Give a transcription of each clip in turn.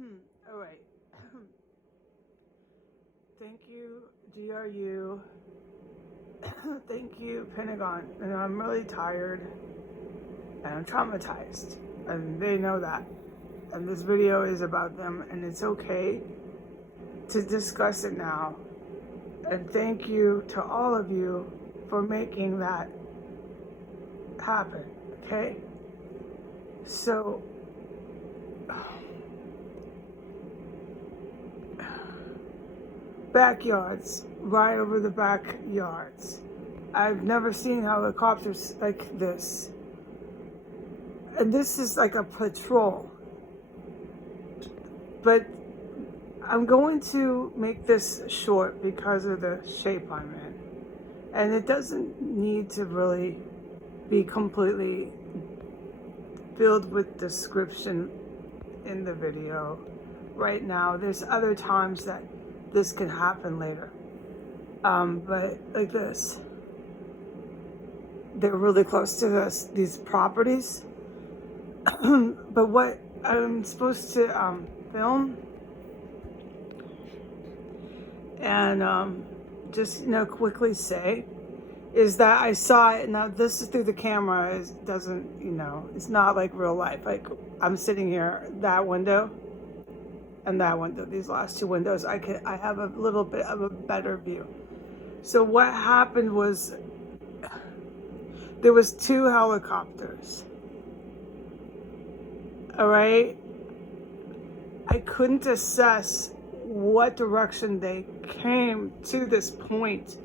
All right. Thank you, GRU. Thank you, Pentagon. And I'm really tired and I'm traumatized. And they know that. And this video is about them, and it's okay to discuss it now. And thank you to all of you for making that happen. Okay? So, backyards, right over the backyards. I've never seen helicopters like this. And this is like a patrol. But I'm going to make this short because of the shape I'm in. And it doesn't need to really be completely filled with description in the video right now. There's other times that this can happen later. But like this, they're really close to these properties. But what I'm supposed to film and just quickly say is that I saw it. Now this is through the camera. It doesn't, it's not like real life. Like I'm sitting here, that window and that window, these last two windows, I have a little bit of a better view. So what happened was there was two helicopters. All right. I couldn't assess what direction they came to this point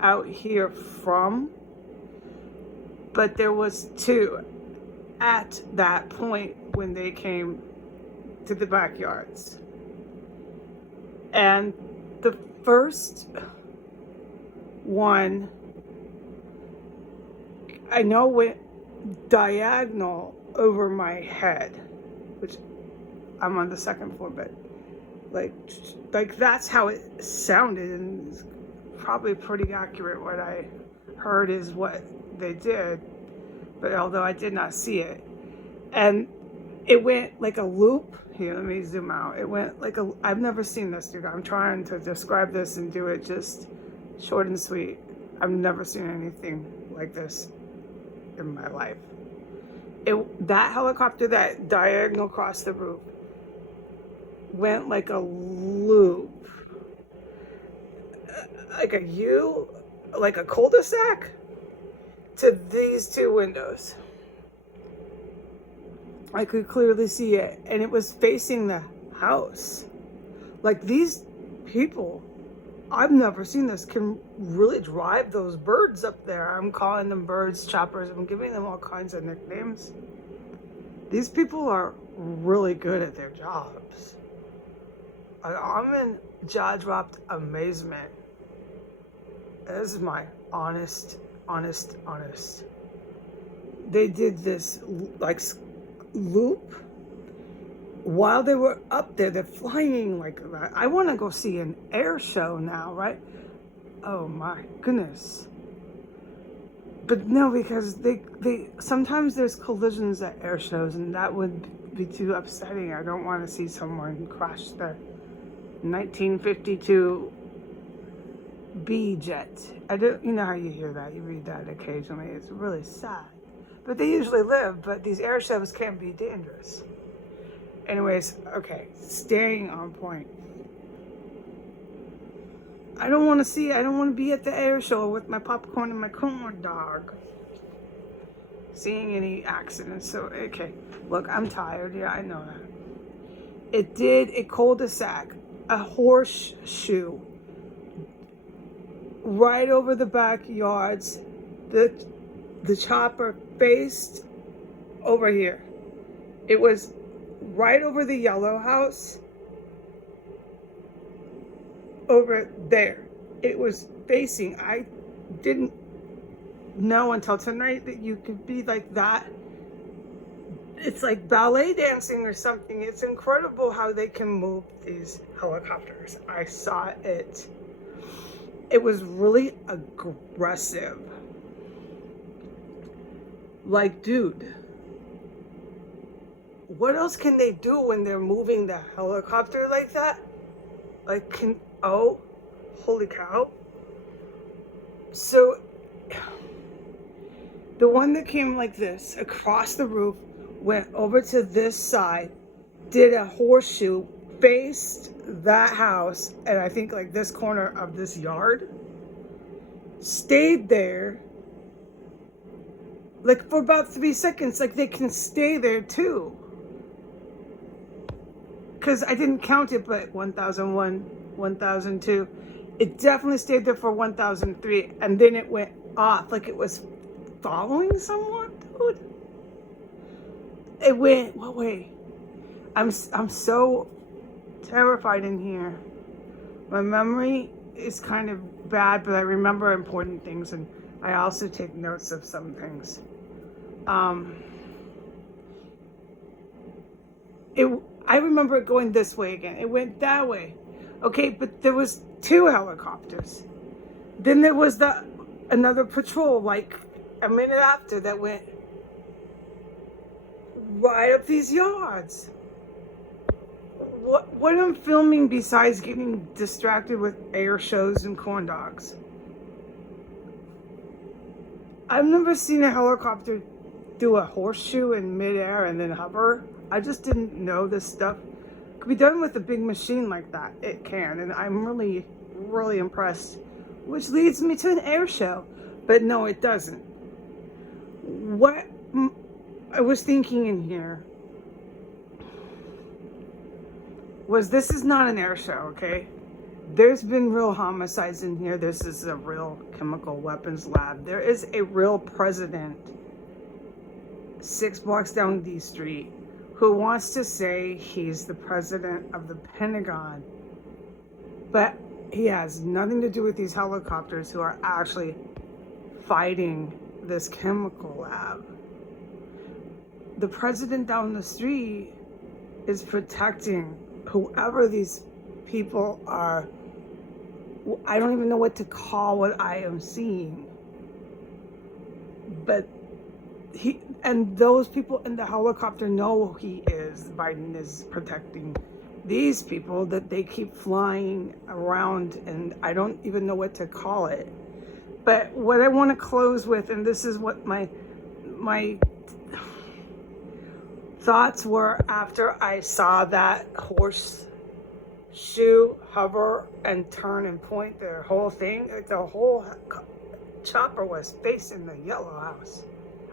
out here from, but there was two at that point when they came to the backyards. And the first one, I know, went diagonal over my head, which I'm on the second floor, but like that's how it sounded, and it's probably pretty accurate. What I heard is what they did, but although I did not see it, and it went like a loop. Here, let me zoom out. It went like I've never seen this, dude. I'm trying to describe this and do it just short and sweet. I've never seen anything like this in my life. That helicopter that diagonal across the roof went like a loop, like a U, like a cul-de-sac to these two windows. I could clearly see it, and it was facing the house. Like these people, I've never seen this, can really drive those birds up there. I'm calling them birds choppers. I'm giving them all kinds of nicknames. These people are really good at their jobs. I'm in jaw-dropped amazement. This is my honest. They did this like loop while they were up there. They're flying like that. I want to go see an air show now, right? Oh my goodness. But no, because they sometimes there's collisions at air shows, and that would be too upsetting. I don't want to see someone crash the 1952 B jet. I don't, you know how you hear that, you read that occasionally. It's really sad. But they usually live, but these air shows can be dangerous. Anyways, okay, staying on point. I don't want to be at the air show with my popcorn and my corn dog, seeing any accidents. So, okay, look, I'm tired. Yeah, I know that. It did a cul-de-sac, a horseshoe, right over the backyards. The chopper faced over here. It was right over the yellow house. Over there. It was facing. I didn't know until tonight that you could be like that. It's like ballet dancing or something. It's incredible how they can move these helicopters. I saw it. It was really aggressive. Like, dude, what else can they do when they're moving the helicopter like that? Like, oh, holy cow. So, the one that came like this, across the roof, went over to this side, did a horseshoe, faced that house, and I think like this corner of this yard, stayed there, like for about 3 seconds, like they can stay there too. Because I didn't count it, but 1001, 1002. It definitely stayed there for 1003, and then it went off like it was following someone, dude. It went, what way? I'm so terrified in here. My memory is kind of bad, but I remember important things, and I also take notes of some things. I remember it going this way again. It went that way. Okay, but there was 2 helicopters. Then there was another patrol like a minute after that went right up these yards. What am I filming besides getting distracted with air shows and corn dogs? I've never seen a helicopter do a horseshoe in midair and then hover. I just didn't know this stuff could be done with a big machine like that. It can, and I'm really, really impressed. Which leads me to an air show, but no, it doesn't. What I was thinking in here was, this is not an air show, okay? There's been real homicides in here. This is a real chemical weapons lab. There is a real president 6 blocks down D Street who wants to say he's the president of the Pentagon, but he has nothing to do with these helicopters who are actually fighting this chemical lab. The president down the street is protecting whoever these people are. I don't even know what to call what I am seeing. But those people in the helicopter know who he is. Biden is protecting these people that they keep flying around, and I don't even know what to call it. But what I want to close with, and this is what my thoughts were after I saw that horseshoe hover and turn and point, the whole thing, the whole chopper was facing the yellow house.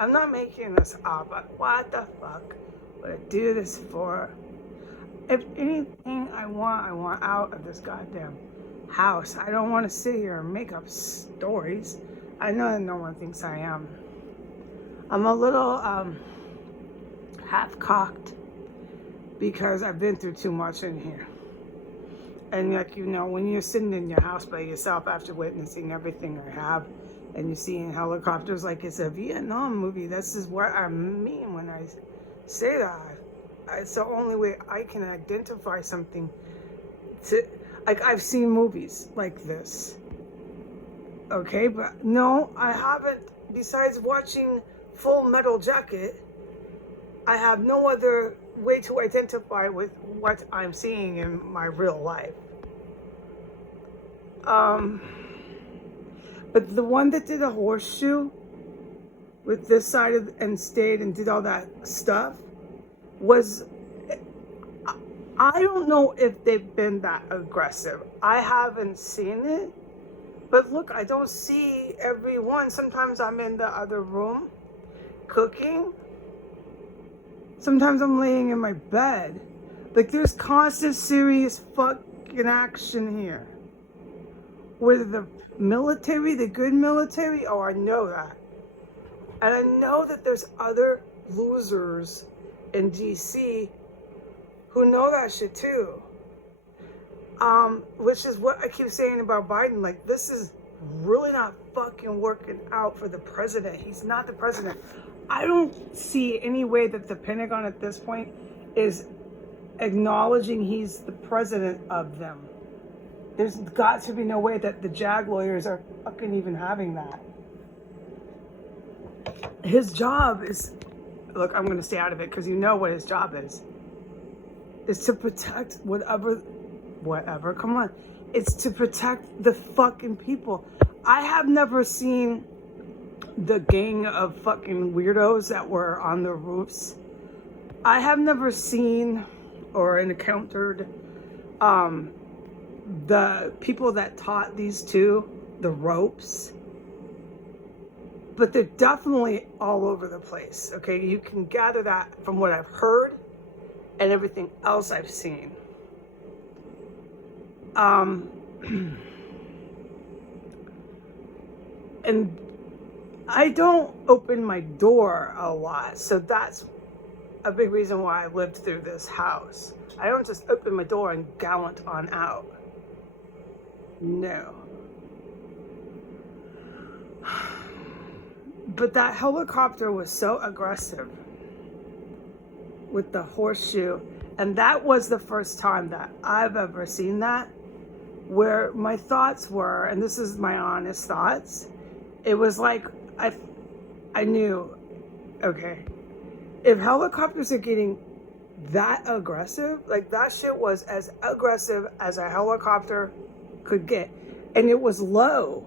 I'm not making this up, but what the fuck would I do this for? If anything I want out of this goddamn house. I don't want to sit here and make up stories. I know that no one thinks I am. I'm a little half-cocked because I've been through too much in here. And like, you know, when you're sitting in your house by yourself after witnessing everything I have, and you're seeing helicopters like it's a Vietnam movie, this is what I mean when I say that. It's the only way I can identify something to, like, I've seen movies like this. Okay, but no, I haven't. Besides watching Full Metal Jacket, I have no other way to identify with what I'm seeing in my real life. But the one that did a horseshoe with this side and stayed and did all that stuff was, I don't know if they've been that aggressive. I haven't seen it. But look, I don't see everyone. Sometimes I'm in the other room cooking. Sometimes I'm laying in my bed. Like, there's constant serious fucking action here. With the military, the good military, oh, I know that. And I know that there's other losers in DC who know that shit too. Which is what I keep saying about Biden. Like, this is really not fucking working out for the president. He's not the president. I don't see any way that the Pentagon at this point is acknowledging he's the president of them. There's got to be no way that the JAG lawyers are fucking even having that. His job is look, I'm going to stay out of it because you know what his job is to protect whatever, come on. It's to protect the fucking people. I have never seen the gang of fucking weirdos that were on the roofs. I have never seen or encountered the people that taught these two the ropes, but they're definitely all over the place. Okay, you can gather that from what I've heard and everything else I've seen. And I don't open my door a lot, so that's a big reason why I lived through this house. I don't just open my door and gallant on out. No. But that helicopter was so aggressive with the horseshoe, and that was the first time that I've ever seen that, where my thoughts were, and this is my honest thoughts, it was like I knew, okay, if helicopters are getting that aggressive, like that shit was as aggressive as a helicopter could get, and it was low.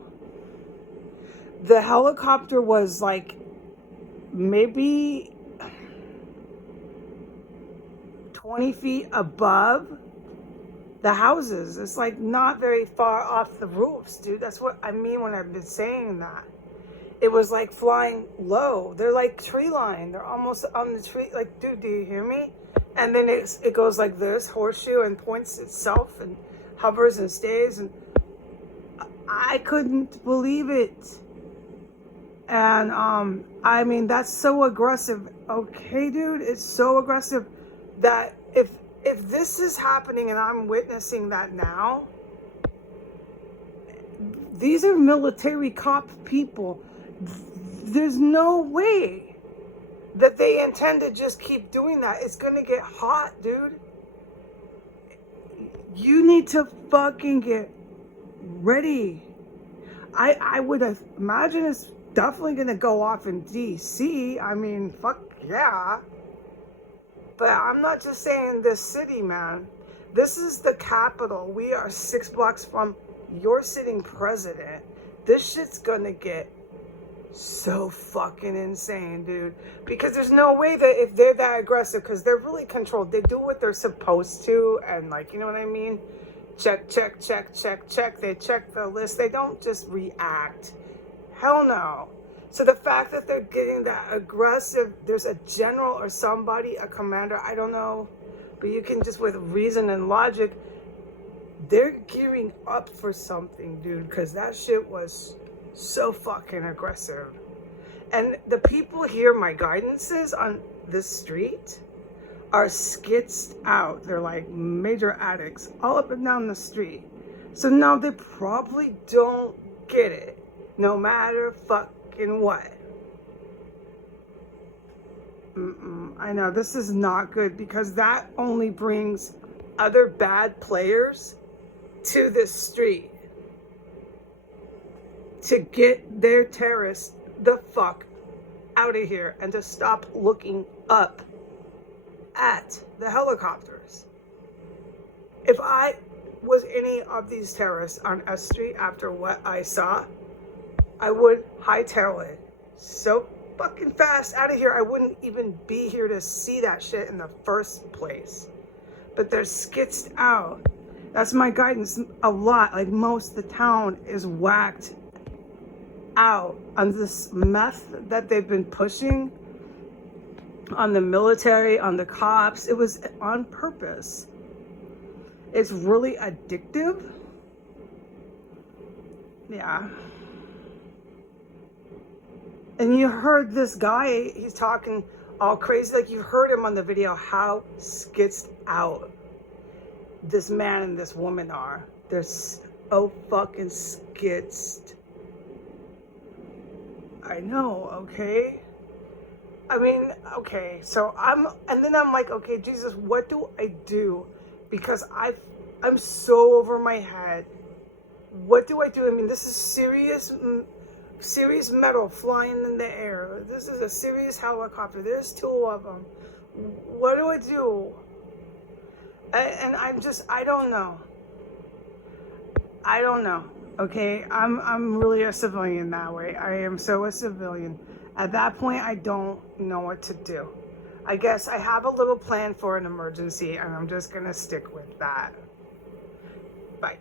The helicopter was like maybe 20 feet above the houses. It's like not very far off the roofs, dude. That's what I mean when I've been saying that. It was like flying low. They're like tree line. They're almost on the tree. Like, dude, do you hear me? And then it goes like this, horseshoe, and points itself and hovers and stays. And I couldn't believe it. And I mean, that's so aggressive. Okay, dude, it's so aggressive that if this is happening and I'm witnessing that now, these are military cop people. There's no way that they intend to just keep doing that. It's gonna get hot, dude. You need to fucking get ready. I would imagine it's definitely gonna go off in DC. I mean, fuck yeah. But I'm not just saying this city, man. This is the capital. We are 6 blocks from your sitting president. This shit's gonna get so fucking insane, dude. Because there's no way that if they're that aggressive, because they're really controlled, they do what they're supposed to, and like, you know what I mean? Check, check, check, check, check. They check the list. They don't just react. Hell no. So the fact that they're getting that aggressive, there's a general or somebody, a commander, I don't know, but you can just with reason and logic, they're gearing up for something, dude, because that shit was so fucking aggressive. And the people here, my guidances on this street, are skitzed out. They're like major addicts all up and down the street. So no, they probably don't get it, no matter fucking what. I know this is not good, because that only brings other bad players to this street to get their terrorists the fuck out of here and to stop looking up at the helicopters. If I was any of these terrorists on S Street after what I saw, I would hightail it so fucking fast out of here. I wouldn't even be here to see that shit in the first place. But they're skitzed out. That's my guidance a lot. Like, most of the town is whacked out on this meth that they've been pushing on the military, on the cops. It was on purpose. It's really addictive. Yeah. And you heard this guy, he's talking all crazy, like you heard him on the video, how skitzed out this man and this woman are. They're so fucking skitzed. I know, okay? I mean, okay, so and then I'm like, okay, Jesus, what do I do? Because I'm so over my head. What do I do? I mean, this is serious serious metal flying in the air. This is a serious helicopter. There's two of them. What do I do? And I don't know. I don't know. Okay, I'm really a civilian that way. I am so a civilian. At that point, I don't know what to do. I guess I have a little plan for an emergency, and I'm just gonna stick with that. Bye.